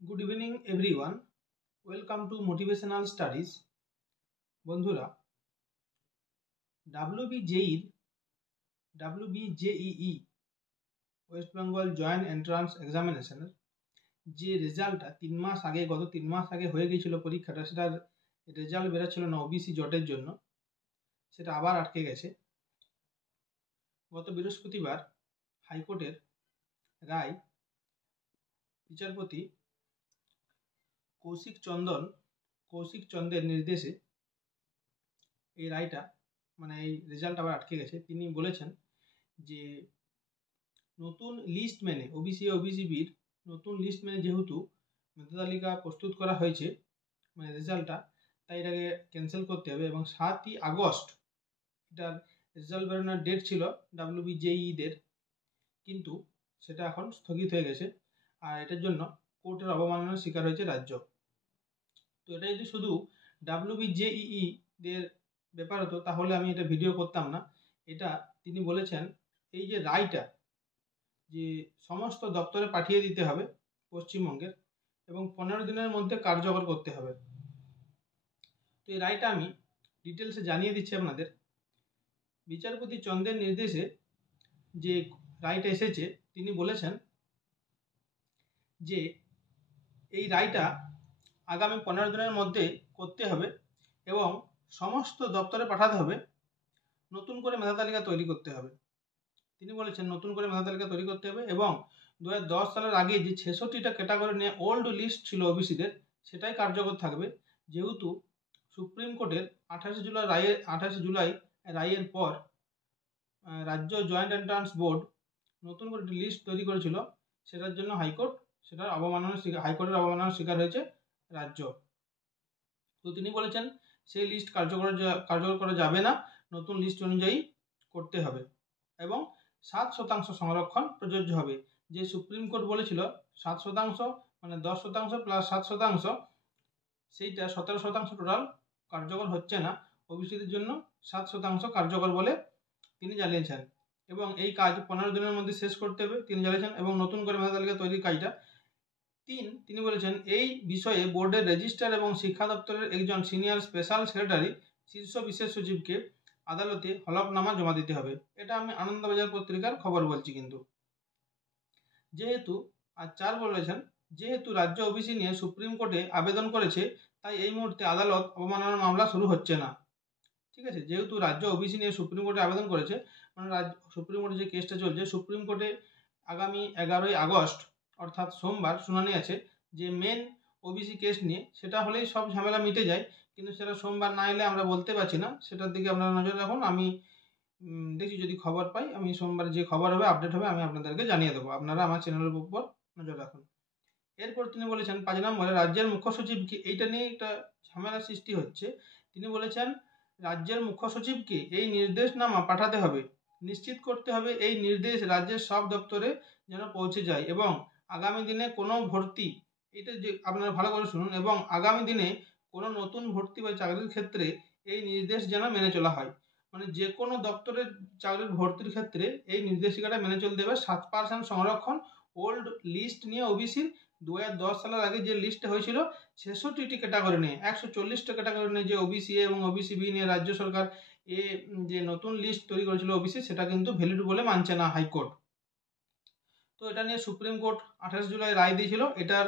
Good evening everyone. Welcome to Motivational Studies. বন্ধুরা, WBJEE West Bengal joint entrance এক্সামিনেশনের যে রেজাল্টটা গত 3 মাস আগে হয়ে গিয়েছিল পরীক্ষাটা, সেটার রেজাল্ট বেরোচ্ছিল না ওবিসি জটের জন্য, সেটা আবার আটকে গেছে। গত বৃহস্পতিবার হাইকোর্টের রায় বিচারপতি কৌশিক চন্দ্রের নির্দেশে এই রায়টা এই রেজাল্ট আবার আটকে গেছে। তিনি বলেছেন যে নতুন লিস্ট মেনে ওবিসিবির নতুন লিস্ট মেনে যেহেতু মেধা তালিকা প্রস্তুত করা হয়েছে রেজাল্টটা, তাই এটাকে ক্যান্সেল করতে হবে এবং 7ই আগস্ট এটার রেজাল্ট বেরোনোর ডেট ছিল WBJEE-দের, কিন্তু সেটা এখন স্থগিত হয়ে গেছে। আর এটার জন্য কোর্টের অবমাননার শিকার হয়েছে রাজ্য। তো এটা যদি শুধু WBJEE-দের ব্যাপার হতো তাহলে আমি এটা ভিডিও করতাম না। এটা তিনি বলেছেন এই যে রায়টা যে সমস্ত দপ্তরে পাঠিয়ে দিতে হবে পশ্চিমবঙ্গের এবং 15 দিনের মধ্যে কার্যকর করতে হবে। তো এই রায়টা আমি ডিটেলসে জানিয়ে দিচ্ছি আপনাদের। বিচারপতি চন্দ্রের নির্দেশে যে রায়টা এসেছে, তিনি বলেছেন যে এই রায়টা আগামী 15 দিনের মধ্যে করতে হবে এবং সমস্ত দপ্তরে পাঠাতে হবে, নতুন করে মেধা তালিকা তৈরি করতে হবে। তিনি বলেছেন নতুন করে মেধা তালিকা তৈরি করতে হবে এবং 2010 সালের আগে যে 66টা ক্যাটাগরি নিয়ে ওল্ড লিস্ট ছিল ওবিসিদের, সেটাই কার্যকর থাকবে। যেহেতু সুপ্রিম কোর্টের 28 জুলাই রায়ের পর রাজ্য জয়েন্ট এন্ট্রান্স বোর্ড নতুন করে লিস্ট তৈরি করেছিল, সেটার জন্য হাইকোর্টের অবমাননার শিকার হয়েছে রাজ্য। তো তিনি বলেছেন সেই লিস্ট কার্যকর করা যাবে না, নতুন লিস্ট অনুযায়ী করতে হবে এবং 7% সংরক্ষণ প্রযোজ্য হবে। যে সুপ্রিম কোর্ট বলেছিল 7%, 10% প্লাস 7%, সেইটা 17% টোটাল কার্যকর হচ্ছে না। ওবিসিদের জন্য 7% কার্যকর বলে তিনি জানিয়েছেন এবং এই কাজ 15 দিনের মধ্যে শেষ করতে হবে তিনি জানিয়েছেন। এবং নতুন করে মেধা তালিকা তৈরির কাজটা তিনি বলেছেন এই বিষয়ে বোর্ডের রেজিস্ট্রার এবং শিক্ষা দপ্তরের একজন সিনিয়র স্পেশাল সেক্রেটারি শীর্ষ বিশেষ সচিবকে আদালতে হলফনামা জমা দিতে হবে। এটা আমি আনন্দবাজার পত্রিকার খবর বলছি। কিন্তু যেহেতু রাজ্য ওবিসি নিয়ে সুপ্রিম কোর্টে আবেদন করেছে, তাই এই মুহূর্তে আদালত অবমাননার মামলা শুরু হচ্ছে না। ঠিক আছে, যেহেতু রাজ্য ওবিসি নিয়ে সুপ্রিম কোর্টে আবেদন করেছে, সুপ্রিম কোর্টে যে কেসটা চলছে, সুপ্রিম কোর্টে আগামী 11ই আগস্ট অর্থাৎ সোমবার শুনানি আছে যে মেন ওবিসি কেস নিয়ে। সেটা হলেই সব ঝামেলা মিটে যায়, কিন্তু সেটা সোমবার না এলে আমরা বলতে পারছি না। সেটার দিকে আপনারা নজর রাখুন। আমি দেখি যদি খবর পাই, আমি সোমবার যে খবর হবে আপডেট হবে আমি আপনাদেরকে জানিয়ে দেবো। আপনারা আমার চ্যানেলের উপর নজর রাখুন। এরপর তিনি বলেছেন 5 নম্বরে রাজ্যের মুখ্য সচিবকে, এইটা নিয়ে একটা ঝামেলা সৃষ্টি হচ্ছে। তিনি বলেছেন রাজ্যের মুখ্য সচিবকে এই নির্দেশনামা পাঠাতে হবে, নিশ্চিত করতে হবে এই নির্দেশ রাজ্যের সব দপ্তরে যেন পৌঁছে যায় এবং আগামী দিনে কোনো ভর্তি, এটা যে আপনারা ভালো করে শুনুন, এবং আগামী দিনে কোনো নতুন ভর্তি বা চাকরির ক্ষেত্রে এই নির্দেশ যেন মেনে চলা হয়। যে কোনো দপ্তরের চাকরির ভর্তির ক্ষেত্রে এই নির্দেশিকাটা মেনে চলতে হবে। 7% সংরক্ষণ ওল্ড লিস্ট নিয়ে ওবিসির 2010 সালের আগে যে লিস্ট হয়েছিল 66টি ক্যাটাগরি নিয়ে, 140টা ক্যাটাগরি নিয়ে যে ওবিসি এ এবং ওবিসি বি নিয়ে রাজ্য সরকার যে নতুন লিস্ট তৈরি করেছিল ওবিসি, সেটা কিন্তু ভ্যালিড বলে মানছে না হাইকোর্ট। তো এটা নিয়ে সুপ্রিম কোর্ট 28 জুলাই রায় দিয়েছিল। এটার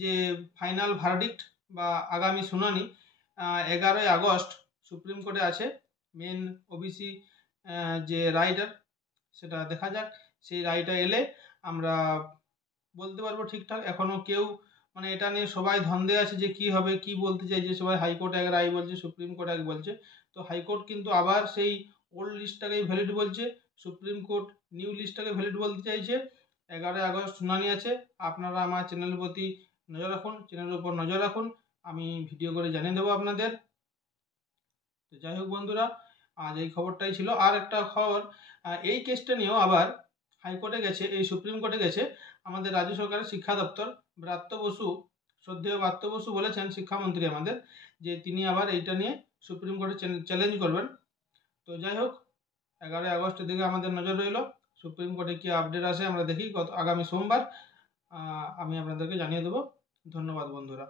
যে ফাইনাল ভার্ডিক্ট বা আগামী শুনানি 11ই আগস্ট সুপ্রিম কোর্টে আছে। মেন ওবিসি যে রায়টার, সেটা দেখা যাক। সেই রায়টা এলে আমরা বলতে পারবো ঠিকঠাক। এখনও কেউ এটা নিয়ে সবাই ধন্দে আছে যে কি হবে, কি বলতে চাইছে সবাই। হাইকোর্ট এক রায় বলছে, সুপ্রিম কোর্ট এক বলছে। তো হাইকোর্ট কিন্তু আবার সেই ওল্ড লিস্টটাকেই ভ্যালিড বলছে, সুপ্রিম কোর্ট নিউ লিস্টটাকে ভ্যালিড বলতে চাইছে। 11ই আগস্ট শুনানি আছে। আপনারা আমার চ্যানেলের প্রতি নজর রাখুন, চ্যানেলের উপর নজর রাখুন, আমি ভিডিও করে জানিয়ে দেবো আপনাদের। তো যাই হোক বন্ধুরা, আজ এই খবরটাই ছিল। আর একটা খবর, এই কেসটা নিয়েও আবার হাইকোর্টে গেছে, এই সুপ্রিম কোর্টে গেছে আমাদের রাজ্য সরকারের শিক্ষা দপ্তর। শ্রদ্ধেয় ব্রাত্য বসু বলেছেন, শিক্ষামন্ত্রী আমাদের, যে তিনি আবার এইটা নিয়ে সুপ্রিম কোর্টে চ্যালেঞ্জ করবেন। তো যাই হোক, 11ই আগস্টের দিকে আমাদের নজর রইল। সুপ্রিম কোর্টে কি আপডেট আসে আমরা দেখি। আগামী সোমবার আমি আপনাদেরকে জানিয়ে দেবো। ধন্যবাদ বন্ধুরা।